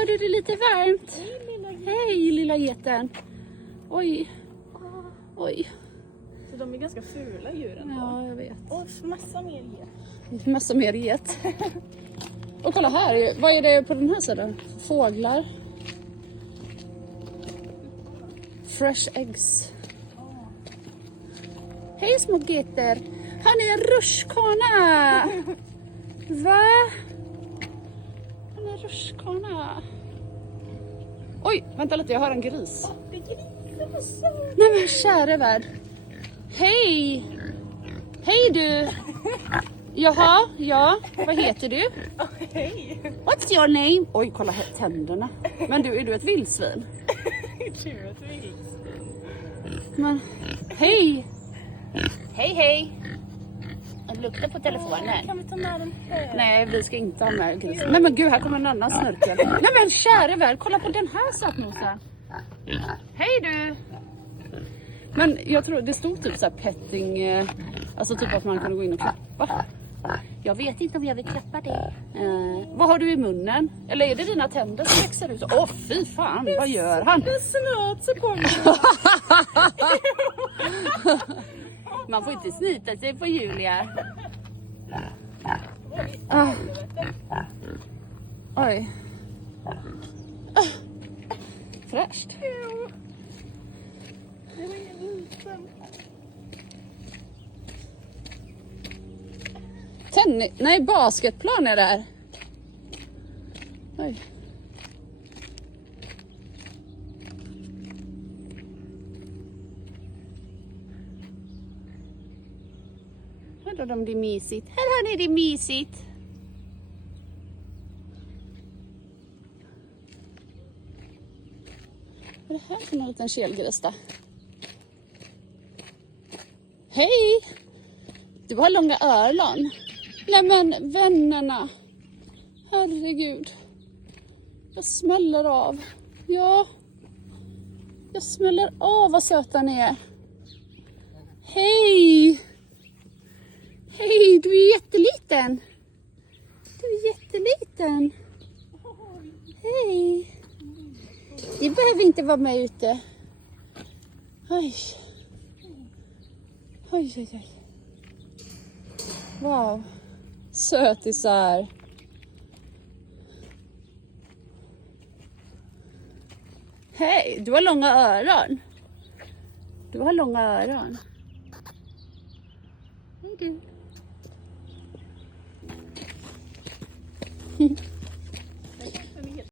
har du det lite varmt? Hej lilla geten. Oj. Oj. Så de är ganska fula djuren. Ja, jag vet. Och massa mer get. Massa mer get. Och kolla här, vad är det på den här sidan? Fåglar. Fresh eggs. Hej små getter. Har ni en rutschkana? Va? Har ni en rutschkana? Oj, vänta lite, jag har en gris. Nej men kära värld. Hej! Hej du! Jaha, ja, vad heter du? Hej! What's your name? Oj, kolla här tänderna. Men du, är du ett vildsvin? Men, hej! Hej, hej! Jag luktar på telefonen. Kan vi ta med den här? Nej, vi ska inte ha med grisen. Nej men gud, här kommer en annan snurkel. Nej men kära värld, kolla på den här sötnosen. Hej du! Men jag tror det stod typ så här petting, alltså typ att man kan gå in och klappa. Jag vet inte om jag vill klappa det. Vad har du i munnen? Eller är det dina tänder som växer ut? Åh fy fan, vad gör han? Snart så kommer det. Man får inte snyta sig på Julia. Ah. Oj. Ah. Fräscht. Nej, basketplan är där. Oj. Här har de det mysigt. Här har ni det mysigt. Vad är det här för en liten kelgris då? Hej! Du har långa öron. Nej men vännerna. Herregud. Jag smäller av. Ja. Jag smäller av vad söta ni är. Hej! Hej, du är jätteliten. Du är jätteliten. Hej. Du behöver inte vara med ute. Oj. Oj, oj, oj. Wow. Sötisar. Hej, du har långa öron. Du har långa öron. Hej du.